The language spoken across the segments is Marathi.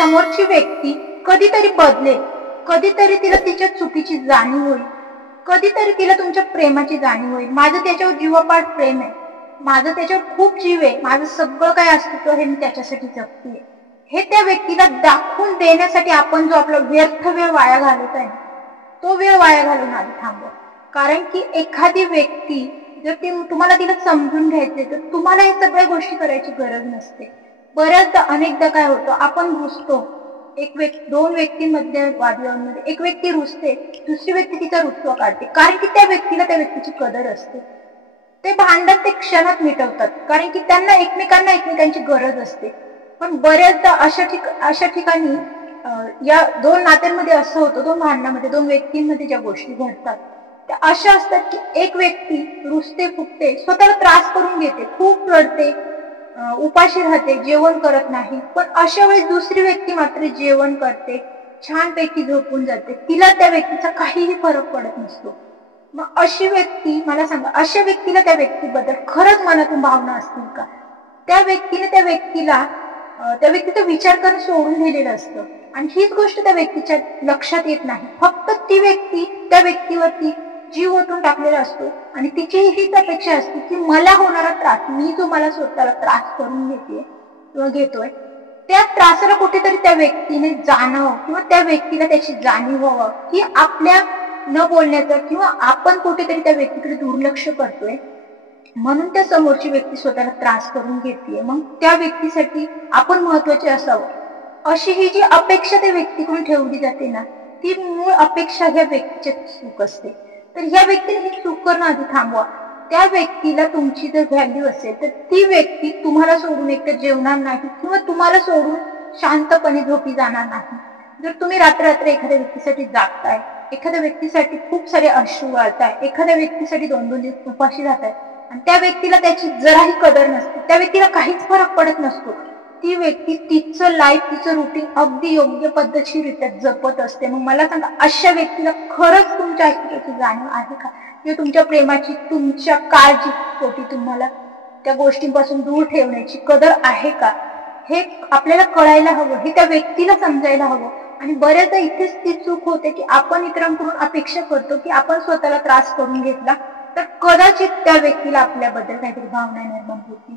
समोरची व्यक्ती कधीतरी बदलेल, कधीतरी तिला तिच्या चुकीची जाणीव होईल, कधीतरी तिला तुमच्या प्रेमाची जाणीव होईल. माझं त्याच्यावर जीवापाड प्रेम आहे, माझं त्याच्यावर खूप जीव आहे, माझं सगळं काय अस्तित्व हे मी त्याच्यासाठी जगते, हे त्या व्यक्तीला दाखवून देण्यासाठी आपण जो आपला व्यर्थ वेळ वाया घालत आहे तो वेळ वाया घालून आधी थांबवा. कारण की एखादी व्यक्ती जर तुम्हाला तिला समजून घ्यायचे तर तुम्हाला हे सगळ्या गोष्टी करायची गरज नसते. बऱ्याचदा अनेकदा काय होतं, आपण रुसतो, दोन व्यक्तींमध्ये वादविवादामध्ये एक व्यक्ती रुसते, दुसरी व्यक्ती तिचा रुसवा काढते, कारण की त्या व्यक्तीला त्या व्यक्तीची कदर असते. ते भांडण ते क्षणात मिटवतात, कारण की त्यांना एकमेकांची गरज असते. पण बऱ्याचदा अशा ठिकाणी या दोन नात्यांमध्ये असं होतं, दोन भांडणामध्ये दोन व्यक्तींमध्ये ज्या गोष्टी घडतात त्या अशा असतात की एक व्यक्ती रुसते, फुटते, स्वतःला त्रास करून घेते, खूप रडते, उपाशी राहते, जेवण करत नाही. पण अशा वेळेस दुसरी व्यक्ती मात्र जेवण करते, छानपैकी झोपून जाते, तिला त्या व्यक्तीचा काहीही फरक पडत नसतो. मग अशी व्यक्ती, मला सांगा, अशा व्यक्तीला त्या व्यक्तीबद्दल खरंच मनातून भावना असतील का? त्या व्यक्तीने त्या व्यक्तीचा विचार करणं सोडून दिलेलं असतं आणि हीच गोष्ट त्या व्यक्तीच्या लक्षात येत नाही. फक्त ती व्यक्ती त्या व्यक्तीवरती जीव ओतून टाकलेला असतो आणि तिची हीच अपेक्षा असते की मला होणारा त्रास, मी जो मला स्वतःला त्रास करून घेते किंवा घेतोय, त्या त्रासाला कुठेतरी त्या व्यक्तीने जाणावं किंवा त्या व्यक्तीला त्याची जाणीव व्हावं, की आपल्या न बोलण्याचं किंवा आपण कुठेतरी त्या व्यक्तीकडे दुर्लक्ष करतोय, म्हणून त्या समोरची व्यक्ती स्वतःला त्रास करून घेते. मग त्या व्यक्तीसाठी आपण महत्वाचे असावं, अशी ही जी अपेक्षा त्या व्यक्तीकडून ठेवली जाते ना, ती मूळ अपेक्षा ह्या व्यक्तीची चूक असते. तर ह्या व्यक्तीने ही चूक करणं आधी थांबवा. त्या व्यक्तीला तुमची जर व्हॅल्यू असेल तर ती व्यक्ती तुम्हाला सोडून एकतर जेवणार नाही किंवा तुम्हाला सोडून शांतपणे झोपी जाणार नाही. जर तुम्ही रात्र एखाद्या व्यक्तीसाठी जागताय, एखाद्या व्यक्तीसाठी खूप सारे अश्रू वाळताय, एखाद्या व्यक्तीसाठी 2-2 दिवस उपाशी राहताय आणि त्या व्यक्तीला त्याची जराही कदर नसते, त्या व्यक्तीला काहीच फरक पडत नसतो, ती व्यक्ती तिचं लाईफ, तिचं रुटीन अगदी योग्य पद्धतशीररित्या जपत असते. मग मला सांगा, अशा व्यक्तीला खरंच तुमच्या अस्तित्वाची जाणीव आहे का? किंवा तुमच्या प्रेमाची, तुमच्या काळजी पोटी तुम्हाला त्या गोष्टींपासून दूर ठेवण्याची कदर आहे का? हे आपल्याला कळायला हवं, हे त्या व्यक्तीला समजायला हवं. आणि बऱ्याचदा इथेच ती चूक होते की आपण इतरांकडून अपेक्षा करतो की आपण स्वतःला त्रास करून घेतला तर कदाचित त्या व्यक्तीला आपल्याबद्दल काहीतरी भावना निर्माण होती.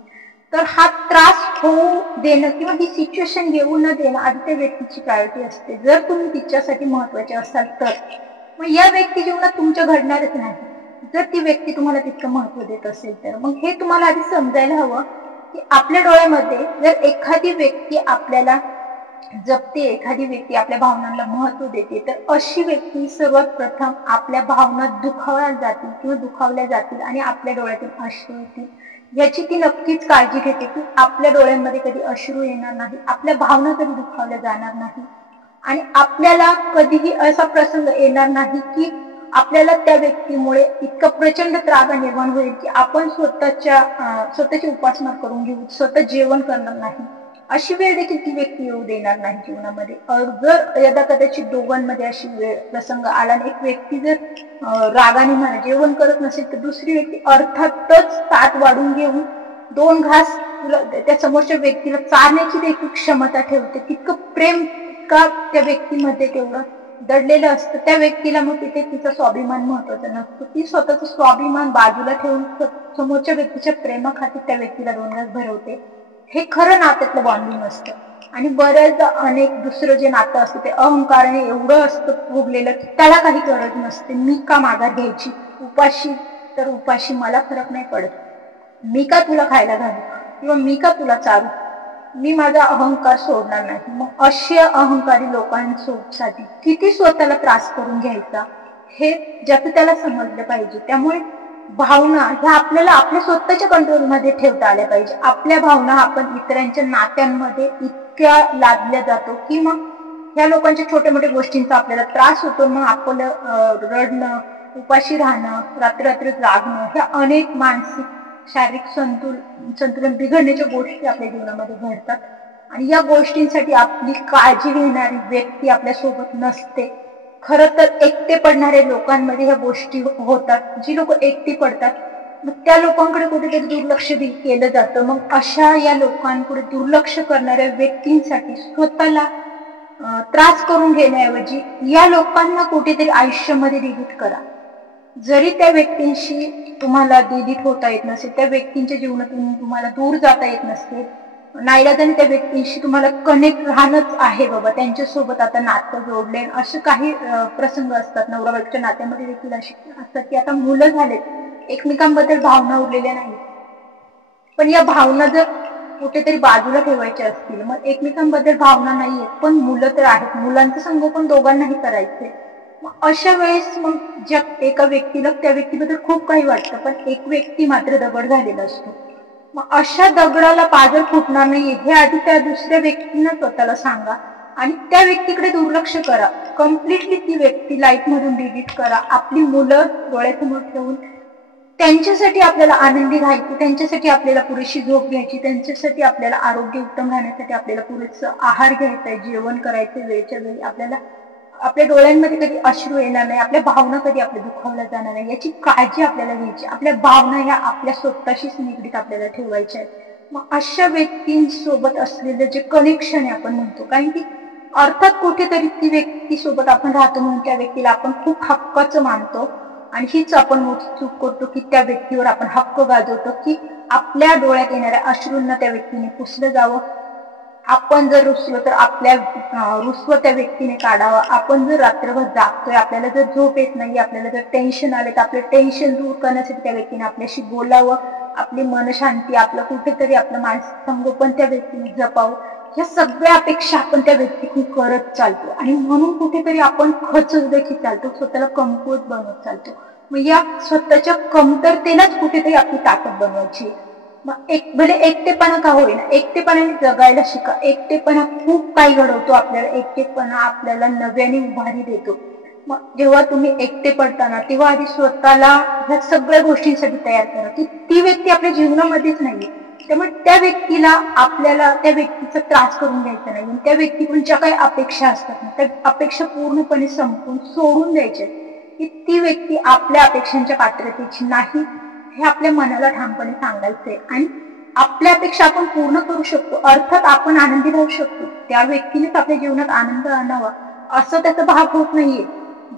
तर हा त्रास होऊ देणं किंवा ही सिच्युएशन येऊ न देणं आधी त्या व्यक्तीची प्रायोरिटी असते. जर तुम्ही तिच्यासाठी महत्वाचे असाल तर मग या व्यक्ती जीवनात तुमच्या घडणारच नाही, जर ती व्यक्ती तुम्हाला तितकं महत्व देत असेल तर. मग हे तुम्हाला आधी समजायला हवं की आपल्या डोळ्यामध्ये जर एखादी व्यक्ती आपल्याला जपते, एखादी व्यक्ती आपल्या भावनांना महत्व देते, तर अशी व्यक्ती सर्वात प्रथम आपल्या भावना दुखावल्या जातील आणि आपल्या डोळ्यातून अश्रू येतील, याची ती नक्कीच काळजी घेते की आपल्या डोळ्यांमध्ये कधी अश्रू येणार नाही, आपल्या भावना कधी दुखावल्या जाणार नाही आणि आपल्याला कधीही असा प्रसंग येणार नाही की आपल्याला त्या व्यक्तीमुळे इतका प्रचंड त्राग निर्माण होईल की आपण स्वतःची उपासमार करून घेऊ, स्वतः जेवण करणार नाही. अशी वेळ देखील ती व्यक्ती येऊ देणार नाही जीवनामध्ये. जर यदा कदाचित दोघांमध्ये अशी वेळ प्रसंग आला आणि एक व्यक्ती जर रागाने म्हणा जेवण करत नसेल तर दुसरी व्यक्ती अर्थातच ताट वाढून घेऊन 2 घास त्या समोरच्या व्यक्तीला चारण्याची देखील क्षमता ठेवते. तितकं प्रेम का त्या व्यक्तीमध्ये तेवढं दडलेलं असतं. त्या व्यक्तीला मग तिथे तिचा स्वाभिमान महत्वाचा नसतो, ती स्वतःचा स्वाभिमान बाजूला ठेवून समोरच्या व्यक्तीच्या प्रेमाखाती त्या व्यक्तीला 2 घास भरवते. हे खरं नात्यातलं बॉन्डिंग असतं. आणि बऱ्याचदा दुसरं जे नातं असतं ते अहंकाराने एवढं असतं भोगलेलं की त्याला काही गरज नसते. मी का माघार घ्यायची, उपाशी मला फरक नाही पडत, मी का तुला खायला घालू किंवा मी का तुला चारू, मी माझा अहंकार सोडणार नाही. मग अशा अहंकारी लोकांसाठी किती स्वतःला त्रास करून घ्यायचा हे ज्याचं त्याला समजलं पाहिजे. त्यामुळे भावना ह्या आपल्याला आपल्या स्वतःच्या कंट्रोलमध्ये ठेवता आल्या पाहिजे. आपल्या भावना आपण इतरांच्या नात्यांमध्ये इतक्या लादल्या जातो की मग ह्या लोकांच्या छोट्या मोठ्या गोष्टींचा आपल्याला त्रास होतो. मग आपलं रडणं, उपाशी राहणं, रात्र जागणं, ह्या अनेक मानसिक शारीरिक संतुलन बिघडण्याच्या गोष्टी आपल्या जीवनामध्ये घडतात. आणि या गोष्टींसाठी आपली काळजी घेणारी व्यक्ती आपल्या सोबत नसते. खरं तर एकटे पडणाऱ्या लोकांमध्ये ह्या गोष्टी होतात. जी लोक एकटी पडतात मग त्या लोकांकडे कुठेतरी दुर्लक्ष केलं जातं. मग अशा या लोकांकडे दुर्लक्ष करणाऱ्या व्यक्तींसाठी स्वतःला त्रास करून घेण्याऐवजी या लोकांना कुठेतरी आयुष्यामध्ये डिलीट करा. जरी त्या व्यक्तींशी तुम्हाला डिलीट होता येत नसेल, त्या व्यक्तींच्या जीवनातून तुम्हाला दूर जाता येत नसेल, नाईलाजाने त्या व्यक्तींशी तुम्हाला कनेक्ट राहणंच आहे बाबा, त्यांच्यासोबत आता नातं जोडले, असे काही प्रसंग असतात. नवरा बायकोच्या नात्यामध्ये देखील असे असतात की आता मुलं झालेत, एकमेकांबद्दल भावना उरलेल्या नाही, पण या भावना जर कुठेतरी बाजूला ठेवायच्या असतील, मग एकमेकांबद्दल भावना नाहीये पण मुलं तर आहेत, मुलांचं संगोपन दोघांनाही करायचंय, मग अशा वेळेस मग ज्या एका व्यक्तीला त्या व्यक्तीबद्दल खूप काही वाटतं, पण एक व्यक्ती मात्र दगड झालेला असतो. मग अशा दगडाला पाजर फुटणार नाही हे आधी त्या दुसऱ्या व्यक्तीनं स्वतःला सांगा आणि त्या व्यक्तीकडे दुर्लक्ष करा. कम्प्लिटली ती व्यक्ती लाईफ मधून डिलीट करा. आपली मुलं डोळ्यासमोर ठेवून त्यांच्यासाठी आपल्याला आनंदी राहायचं, त्यांच्यासाठी आपल्याला पुरेशी झोप घ्यायची, त्यांच्यासाठी आपल्याला आरोग्य उत्तम राहण्यासाठी आपल्याला पुरेसं आहार घ्यायचा आहे, जेवण करायचं वेळच्या वेळी, आपल्याला आपल्या डोळ्यांमध्ये कधी अश्रू येणार नाही, आपल्या भावना कधी आपल्या दुखावल्या जाणार नाही, याची काळजी आपल्याला घ्यायची. आपल्या भावना ह्या आपल्या स्वतःशीच निगडीत आपल्याला ठेवायच्या आहेत. मग अशा व्यक्तींसोबत असलेलं जे कनेक्शन आहे आपण म्हणतो, कारण की अर्थात कुठेतरी ती व्यक्ती सोबत आपण राहतो म्हणून त्या व्यक्तीला आपण खूप हक्काचं मानतो आणि हीच आपण मोठी चूक करतो की त्या व्यक्तीवर आपण हक्क गाजवतो की आपल्या डोळ्यात येणाऱ्या अश्रूंना त्या व्यक्तीने पुसलं जावं. आपण जर रुसलो तर आपल्या रुसवं त्या व्यक्तीने काढावं. आपण जर रात्रभर जागतोय, आपल्याला जर झोप येत नाही, आपल्याला जर टेन्शन आले तर आपलं टेन्शन दूर करण्यासाठी त्या व्यक्तीने आपल्याशी बोलावं, आपली मनशांती, आपलं कुठेतरी आपलं मानसिक संगोपन त्या व्यक्तीने जपावं. ह्या सगळ्या अपेक्षा आपण त्या व्यक्तीकडून करत चालतो आणि म्हणून कुठेतरी आपण खचत देखील चालतो, स्वतःला कमकुवत बनवत चालतो. मग या स्वतःच्या कमतरतेलाच कुठेतरी आपली ताकद बनवायची. मग भले एकटेपणा का होईना, एकटेपणाने जगायला शिका. एकटेपणा खूप काही घडवतो आपल्याला, एकटेपणा आपल्याला नव्याने उभारी देतो. मग जेव्हा तुम्ही एकटे पडताना तेव्हा आधी स्वतःला ह्या सगळ्या गोष्टींसाठी तयार करा की ती व्यक्ती आपल्या जीवनामध्येच नाहीये, त्यामुळे त्या व्यक्तीला आपल्याला त्या व्यक्तीचा त्रास करून घ्यायचा नाही. त्या व्यक्तीकडून ज्या काही अपेक्षा असतात ना, त्या अपेक्षा पूर्णपणे संपून सोडून द्यायच्या की ती व्यक्ती आपल्या अपेक्षांच्या पात्रतेची नाही हे आपल्या मनाला ठामपणे सांगायचंय आणि आपल्या अपेक्षा आपण पूर्ण करू शकतो. अर्थात आपण आनंदी राहू शकतो, त्या व्यक्तीनेच आपल्या जीवनात आनंद आणावा असं त्याचा भाग होत नाहीये.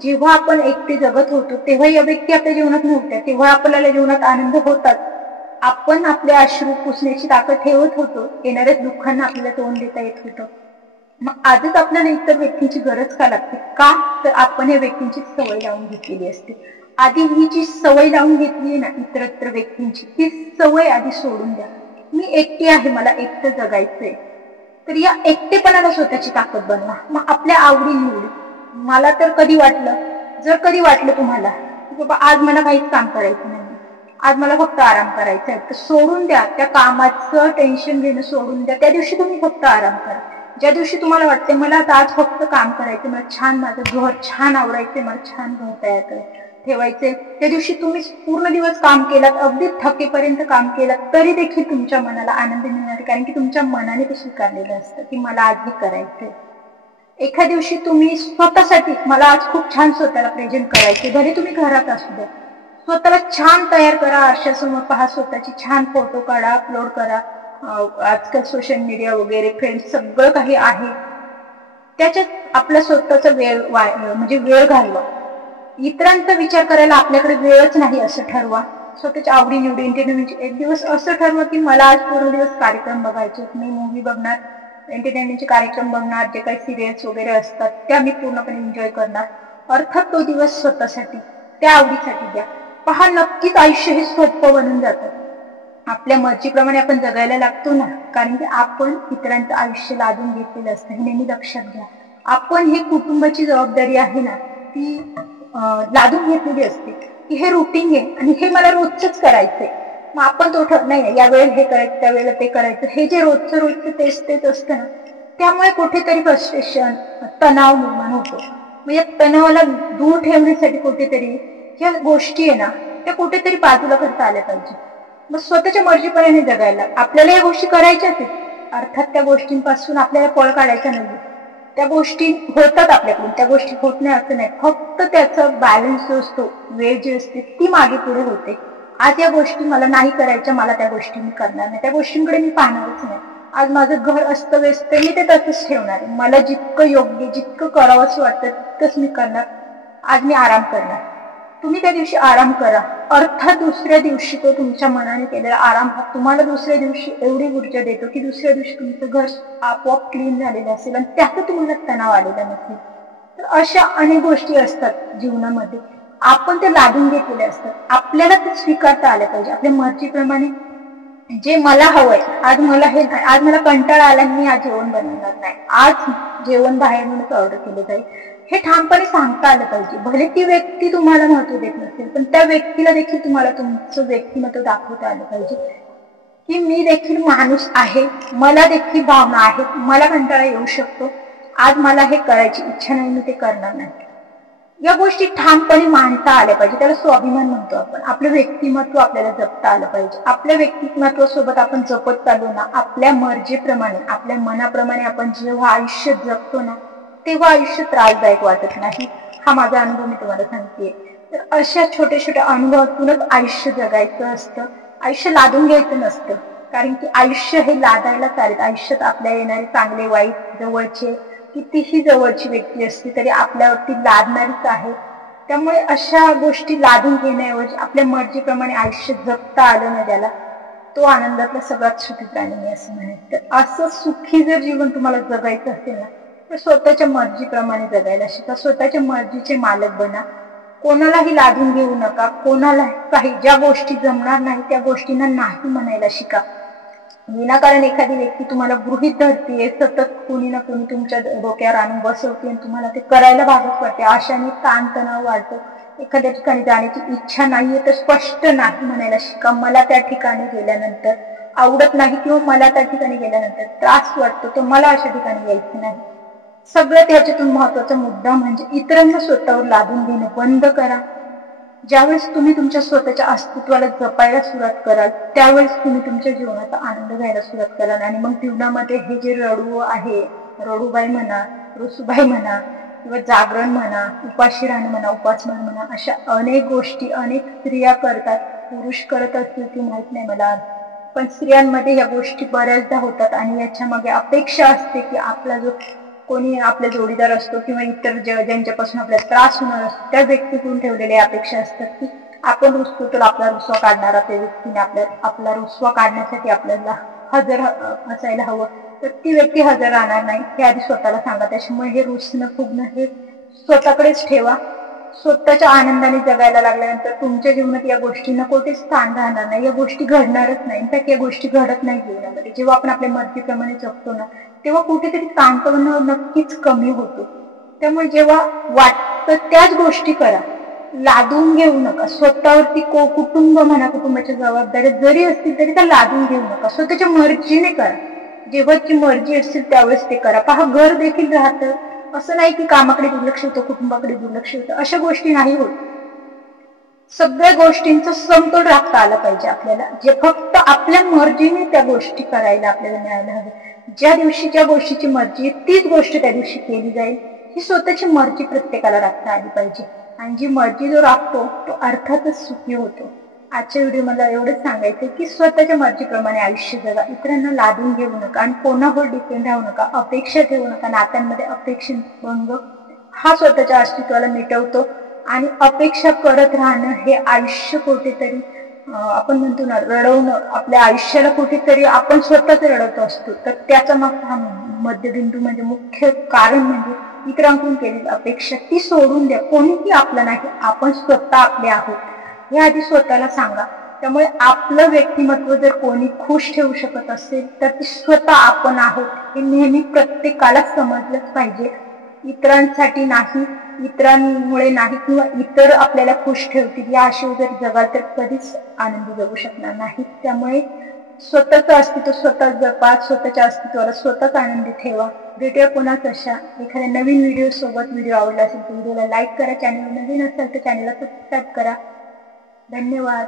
जेव्हा आपण एकटे जगत होतो तेव्हा या व्यक्ती आपल्या जीवनात नव्हत्या, तेव्हा आपल्याला जीवनात आनंद होतात. आपण आपले अश्रू पुसण्याची ताकद ठेवत होतो, येणाऱ्या दुःखांना आपल्याला तोंड देता येत होतं. मग आजच आपल्याला इतर व्यक्तींची गरज का लागते? का तर आपण या व्यक्तींची सवय लावून घेतलेली असते. आधी ही जी सवय लावून घेतली ना इतरत्र व्यक्तींची, ती सवय आधी सोडून द्या. मी एकटी आहे, मला एकटं जगायचंय, तर या एकटेपणाला स्वतःची ताकद बनवा. मग आपल्या आवडी निवडी, मला तर कधी वाटलं, जर कधी वाटलं तुम्हाला की बाबा आज मला काहीच काम करायचं नाही, आज मला फक्त आराम करायचा आहे, तर सोडून द्या. त्या कामाचं टेन्शन घेणं सोडून द्या. त्या दिवशी तुम्ही फक्त आराम करा. ज्या दिवशी तुम्हाला वाटते मला आता आज फक्त काम करायचं, मला छान माझं घर छान आवरायचंय, मला छान घर तयार ठेवायचे, त्या दिवशी तुम्ही पूर्ण दिवस काम केलात, अगदी थकेपर्यंत काम केलात, तरी देखील तुमच्या मनाला आनंद मिळणार, कारण की तुमच्या मनाने ते स्वीकारलेलं असतं की मला आज हे करायचंय. एखाद्या दिवशी तुम्ही स्वतःसाठी मला आज खूप छान स्वतःला प्रेझेंट करायचे, भले तुम्ही घरात असू द्या, स्वतःला छान तयार करा, आरशासमोर पहा, स्वतःची छान फोटो काढा, अपलोड करा. आजकाल सोशल मीडिया वगैरे फ्रेंड्स सगळं काही आहे, त्याच्यात आपला स्वतःचा वेळ घालवा. इतरांचा विचार करायला आपल्याकडे वेळच नाही असं ठरवा. स्वतःच्या आवडी निवडी एंटरटेनमेंटची एक दिवस असं ठरवा की मला आज पूर्ण दिवस कार्यक्रम बघायचे, मी मूवी बघणार, एंटरटेनमेंटचे कार्यक्रम बघणार, जे काही सिरियल्स वगैरे असतात त्या मी पूर्णपणे एन्जॉय करणार. अर्थात तो दिवस स्वतःसाठी, त्या आवडीसाठी द्या. पहा, नक्कीच आयुष्य हे सोपं बनून जातं. आपल्या मर्जीप्रमाणे आपण जगायला लागतो ना, कारण की आपण इतरांचं आयुष्य लादून घेतलेलं असतं, हे नेहमी लक्षात घ्या. आपण ही कुटुंबाची जबाबदारी आहे ना, ती लादून घेतलेली असते की हे रुटीन आहे आणि हे मला रोजच करायचंय. मग आपण तो नाही, या वेळेला हे करायचं, त्या वेळेला ते करायचं, हे जे रोजचं तेच असतं ना, त्यामुळे कुठेतरी फ्रस्ट्रेशन, तणाव निर्माण होतो. मग या तणावाला दूर ठेवण्यासाठी कुठेतरी ह्या गोष्टी आहे ना, त्या कुठेतरी बाजूला करता आल्या पाहिजे. मग स्वतःच्या मर्जीपणाने जगायला, आपल्याला या गोष्टी करायच्याच आहेत, अर्थात त्या गोष्टींपासून आपल्याला पळ काढायचा नाही. त्या गोष्टी होतात आपल्याकडून, त्या गोष्टी होत नाही असं नाही, फक्त त्याचा बॅलन्स जो असतो, वेळ जी असते ती मागे पुढे होते. आज या गोष्टी मला नाही करायच्या, मला त्या गोष्टी मी करणार नाही, त्या गोष्टींकडे मी पाहणारच नाही. आज माझं घर अस्तव्यस्त, मी ते तसंच ठेवणार आहे. मला जितकं योग्य, जितकं करावंसं वाटतं तितकंच मी करणार. आज मी आराम करणार. तुम्ही त्या दिवशी आराम करा. अर्थात दुसऱ्या दिवशी तो तुमच्या मनाने केलेला आराम तुम्हाला दुसऱ्या दिवशी एवढी ऊर्जा देतो की दुसऱ्या दिवशी तुमचं घर आपोआप क्लीन झालेलं असेल आणि त्यात तुम्हाला तणाव आलेला नसेल. तर अशा अनेक गोष्टी असतात जीवनामध्ये, आपण ते लादून घेतलेले असतात. आपल्याला ते स्वीकारता आलं पाहिजे. आपल्या मर्जीप्रमाणे जे मला हवंय, आज मला हे नाही, आज मला कंटाळा आला, मी आज जेवण बनवणार नाही, आज जेवण बाहेरूनच ऑर्डर केलं जाईल, हे ठामपणे सांगता आलं पाहिजे. भले ती व्यक्ती तुम्हाला महत्व देत नसेल, पण त्या व्यक्तीला देखील तुम्हाला तुमचं व्यक्तिमत्व दाखवता आलं पाहिजे की मी देखील माणूस आहे, मला देखील भावना आहेत, मला कंटाळा येऊ शकतो, आज मला हे करायची इच्छा नाही, मी ते करणार नाही. या गोष्टी ठामपणे मांडता आल्या पाहिजे. त्याला स्वाभिमान म्हणतो आपण. आपलं व्यक्तिमत्व आपल्याला जपता आलं पाहिजे. आपल्या व्यक्तिमत्वासोबत आपण जपत चालू ना, आपल्या मर्जीप्रमाणे, आपल्या मनाप्रमाणे आपण जेव्हा आयुष्य जगतो ना, तेव्हा आयुष्य त्रासदायक वाटत नाही. हा माझा अनुभव मी तुम्हाला सांगते. तर अशा छोट्या छोट्या अनुभवातूनच आयुष्य जगायचं असतं. आयुष्य लादून घ्यायचं नसतं. कारण की आयुष्य हे लादायला चालेल. आयुष्यात आपल्या येणारे चांगले वाईट, जवळचे कितीही जवळची व्यक्ती असते तरी आपल्यावरती लादणारीच आहे. त्यामुळे अशा गोष्टी लादून घेण्याऐवजी आपल्या मर्जीप्रमाणे आयुष्य जगता आलं ना ज्याला, तो आनंदातला सगळ्यात सुखी प्राणी मी असं म्हणेन. तर असं सुखी जर जीवन तुम्हाला जगायचं असेल ना, तर स्वतःच्या मर्जीप्रमाणे जगायला शिका. स्वतःच्या मर्जीचे मालक बना. कोणालाही लादून घेऊ नका. कोणाला काही ज्या गोष्टी जमणार नाही त्या गोष्टींना नाही म्हणायला शिका. विनाकारण एखादी व्यक्ती तुम्हाला गृहीत धरतीये, सतत कोणी ना कोणी तुमच्या डोक्यावर आणून बसवते आणि तुम्हाला ते करायला भागच पडते. आशाने ताणतणाव वाढतो. एखाद्या ठिकाणी जाण्याची इच्छा नाहीये तर स्पष्ट नाही म्हणायला शिका. मला त्या ठिकाणी गेल्यानंतर आवडत नाही किंवा मला त्या ठिकाणी गेल्यानंतर त्रास वाटतो, तर मला अशा ठिकाणी यायचं नाही. सगळ्यात ह्याच्यातून महत्वाचा मुद्दा म्हणजे इतरांना स्वतःवर लादून घेणं बंद करा. ज्यावेळेस तुम्ही तुमच्या स्वतःच्या अस्तित्वाला जपायला सुरुवात कराल, त्यावेळेस तुम्ही तुमच्या जीवनाचा आनंद घ्यायला सुरुवात कराल. आणि मग जीवनामध्ये हे जे रडू आहे, रडूबाई म्हणा, रुसूबाई म्हणा किंवा जागरण म्हणा, उपाशी राहणं म्हणा, उपासमार म्हणा, अशा अनेक गोष्टी अनेक स्त्रिया करतात. पुरुष करत असतील ती माहित नाही मला, पण स्त्रियांमध्ये या गोष्टी बऱ्याचदा होतात. आणि याच्या मागे अपेक्षा असते की आपला जो कोणी आपला जोडीदार असतो किंवा इतर ज्यांच्यापासून आपल्याला त्रास होणार असतो त्या व्यक्तीकडून ठेवलेल्या अपेक्षा असतात की आपण रुसतो तर आपला रुसवा काढणारा त्या व्यक्तीने आपला रुसवा काढण्यासाठी आपल्याला हजर असायला हवं, तर ती व्यक्ती हजर राहणार नाही हे आधी स्वतःला सांगा. त्याच्यामुळे हे रुसणं फुगणं हे स्वतःकडेच ठेवा. स्वतःच्या आनंदाने जगायला लागल्यानंतर तुमच्या जीवनात या गोष्टींना कोणतेच स्थान राहणार नाही. या गोष्टी घडणारच नाही. इनफॅक्ट या गोष्टी घडत नाही जीवनामध्ये. जेव्हा आपण आपल्या मर्जीप्रमाणे जगतो ना, तेव्हा कुठेतरी ताणतणाव नक्कीच कमी होतो. त्यामुळे जेव्हा वाटतं त्याच गोष्टी करा, लादून घेऊ नका. स्वतःवरती कुटुंब म्हणा, कुटुंबाच्या जबाबदाऱ्या जरी असतील तरी त्या लादून घेऊ नका. स्वतःच्या मर्जीने करा. जेव्हाची मर्जी असेल त्यावेळेस ते करा. पहा, घर देखील राहतं. असं नाही की कामाकडे दुर्लक्ष होतं, कुटुंबाकडे दुर्लक्ष होतं, अशा गोष्टी नाही होत. सगळ्या गोष्टींचा समतोल राखता आला पाहिजे आपल्याला. जे फक्त आपल्या मर्जीने त्या गोष्टी करायला आपल्याला मिळायला हवे. ज्या दिवशी ज्या गोष्टीची मर्जी आहे तीच गोष्ट त्या दिवशी केली जाईल. ही स्वतःची मर्जी प्रत्येकाला राखता आली पाहिजे. आणि जी मर्जी जो राखतो तो अर्थातच सुखी होतो. आजच्या व्हिडिओ मला एवढंच सांगायचं की स्वतःच्या मर्जीप्रमाणे आयुष्य जगा. इतरांना लादून घेऊ नका आणि कोणावर डिपेंड राहू नका. अपेक्षा ठेवू नका. नात्यांमध्ये अपेक्षाभंग हा स्वतःच्या अस्तित्वाला मिटवतो. आणि अपेक्षा करत राहणं हे आयुष्य कुठेतरी आपण म्हणतो ना, रडवणं, आपल्या आयुष्याला कुठेतरी आपण स्वतःच रडवत असतो. तर त्याचा मग हा मध्यबिंदू म्हणजे मुख्य कारण म्हणजे इतरांकडून केलेली अपेक्षा ती सोडून द्या. कोणीही आपला नाही, आपण स्वतः आपले आहोत हे आधी स्वतःला सांगा. त्यामुळे आपलं व्यक्तिमत्व जर कोणी खुश ठेवू शकत असेल तर ती स्वतः आपण आहोत हे नेहमी प्रत्येकाला समजलंच पाहिजे. इतरांसाठी नाही, इतरांमुळे नाही किंवा इतर आपल्याला खुश ठेवतील या आशेवर जर जगाल तर कधीच आनंदी जगू शकणार नाही. त्यामुळे स्वतःचं अस्तित्व स्वतः जपा. स्वतःच्या अस्तित्वाला स्वतःच आनंदी ठेवा. भेटूया पुन्हाच अशा एखाद्या नवीन व्हिडिओ सोबत. व्हिडिओ आवडला असेल तर व्हिडिओला लाईक करा. चॅनल नवीन असेल तर चॅनलला सबस्क्राईब करा. धन्यवाद.